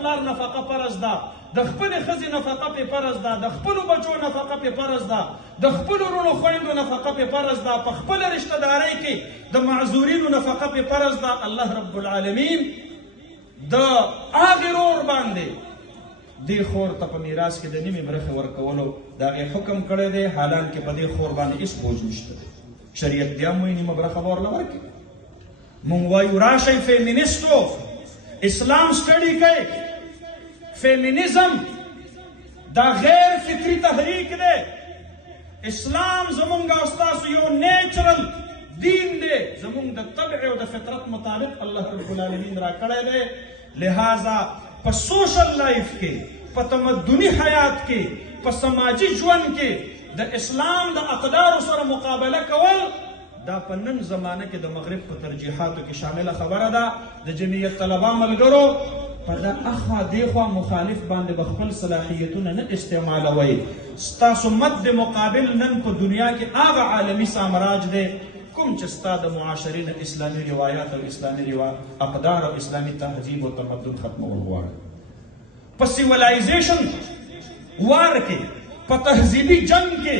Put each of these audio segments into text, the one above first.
پلار نفقه فرض ده، د خپلې ښځې نفقه پې فرض ده، د خپلو بچو نفقه پې فرض ده، د خپلو وروڼو خویندو نفقه پې فرض ده، په خپله رشته دارۍ کې د معذورینو نفقه پې فرض ده. الله رب العالمین د هغې رور باندې دې خور ته په میراث کې د نیمې برخې ورکولو د هغې حکم کړی دی، حالانکې په دې خور باندې هېڅ بوج نشته دی. شریعت بیا هم وایي نیمه برخه به ورله ورکړي. مونږ وایو راشئ فیمینیسټو، اسلام سټډي کوئ. فیمینزم دا غیر فطری تحریک دی. اسلام زمونږ او ستاسو یو نیچرل دین دی، زمونږ د طبع او د فطرت مطابق الله رب العالمین را کړی دی. لہذا په سوشل لائف کې، په تمدني حیات کې، په سماجي ژوند کې د اسلام د اقدارو سره مقابله کول دا په نن زمانه کې د مغرب په ترجیحاتو کې شامله خبره ده. د جمعیت طلبه ملګرو په دا اخوا دیخوا مخالف باندې به خپل صلاحیتونه نه استعمالوئ. ستاسو مد مقابل نن په دنیا کې هغه عالمي سامراج دی کوم چې ستا د معاشرې نه اسلامي روایات او اسلامي اقدار او اسلامي تهذیب او تمدن ختمول غواړي. په سیولایزیشن وار کې، په تهذیبي جنگ کې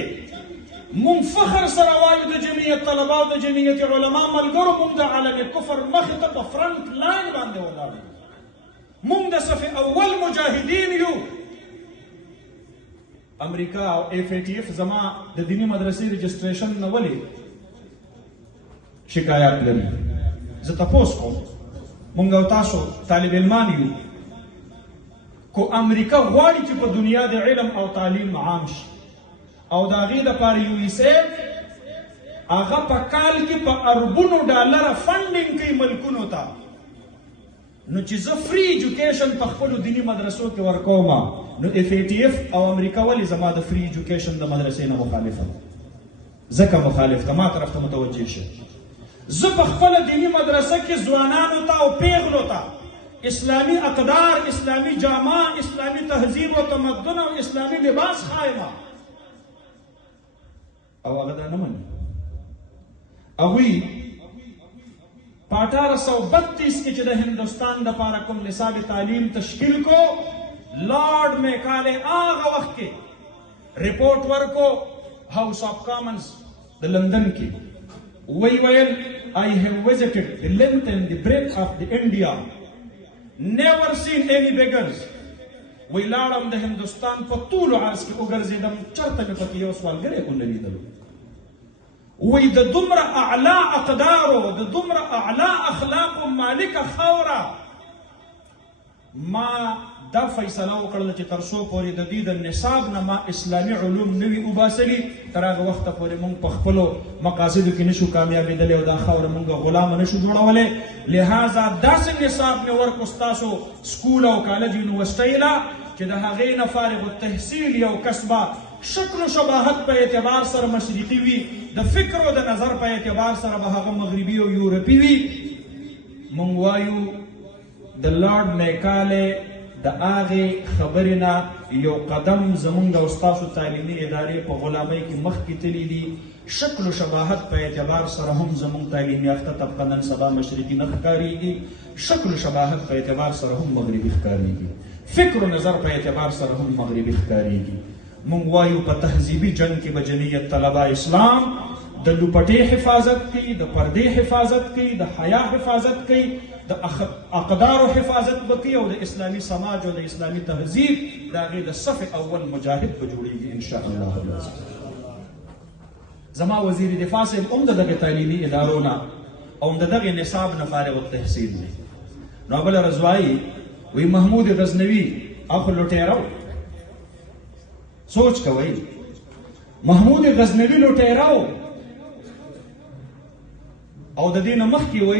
مونږ فخر سره وایو د جمعیت طلبه او د جمعیت علما ملګرو مونږ د عالم کفر مخې ته په فرنټ لاین باندې ولاړ یو. مونږ د صف اول مجاهدین یو. امریکا او FATF زما د دیني مدرسې رجسټریشن نه ولې شکایت لري. زه تپوس کوم مونږ او تاسو طالب علمان یو، کو امریکا غواړي چې په دنیا د علم او تعلیم عام شي او د هغې دپاره UNICEF هغه په کال کې په اربونو ډالره فنډینګ کوي ملکونو ته، نو چې زه فری ایجوکیشن په خپلو دیني مدرسو کې ورکوم، نو FATF او امریکا ولې زما د فری ایجوکیشن د مدرسې نه مخالفه؟ ځکه مخالف ته ما طرف ته متوجه شه. زه په خپله دیني مدرسه کې ځوانانو ته او پیغلو ته اسلامي اقدار، اسلامي جامه، اسلامي تهذیب او تمدن او اسلامي لباس خایم او هغه دا نه مني. هغوی په 1832 کې چې د هندوستان دپاره کوم نصاب تعلیم تشکیل کو، لارډ میکالے هغه وخت کې رپورټ ورکو هاوس آف کامنز د لندن کې، ویل I have visited the length and the breadth of the India, never seen any beggars. وی لاړم د هندوستان په ټولو عرض کې وګرځېدم، چرته مې پکې یو سوالګری ونه لیدلو. وی د دومره اعلی اقدارو، د دومره اعلی اخلاقو مالکه خاوره ما دا فیصله وکړله چې تر څو پورې د دې د نصاب نه ما اسلامي علوم نه وي وباسلي، تر هغه وخته پورې موږ په خپلو مقاصدو کې نشو کامیابېدلی او دا خاوره موږ غلامه نشو جوړولی. لہذا داسې نصاب مې ورکړو ستاسو سکول او کالج یونیورسټۍ له چې د هغې نه فارغ التحصیل یو کس به شکل و شباهت په اعتبار سره مشرقي وي، د فکر او د نظر په اعتبار سره به هغه مغربي او یورپي وي. موږ وایو د لارډ میکالې د هغې خبرې نه یو قدم زمونږ او ستاسو تعلیمي ادارې په غلامۍ کې مخکې تللی دي. شکل و شباهت په اعتبار سره هم زمونږ تعلیم یافته طبقه نن سبا مشرقي نه ښکارېږي، شکل و شباهت په اعتبار سره هم مغربي ښکارېږي، فکر و نظر په اعتبار سره هم مغربي ښکارېږي. مونږ وایو په تهذیبي جنګ کې به جمعیت طلبه اسلام د لوپټې حفاظت کوي، د پردې حفاظت کوي، د حیا حفاظت کوي، د اقدارو حفاظت به کوي او د اسلامي سماج او د اسلامي تهذیب د هغې د صف اول مجاهد به جوړېږي انشاءالله. زما وزیر دفاع صاحب هم د دغې تعلیمي ادارو نه او د دغې نصاب نه فارغ التحصیل دی. نو بله رضوایي وی محمود غزنوي اخو لوټیرو، سوچ کوئ محمود غزنوي لوټیرو او د دې نه مخکې وی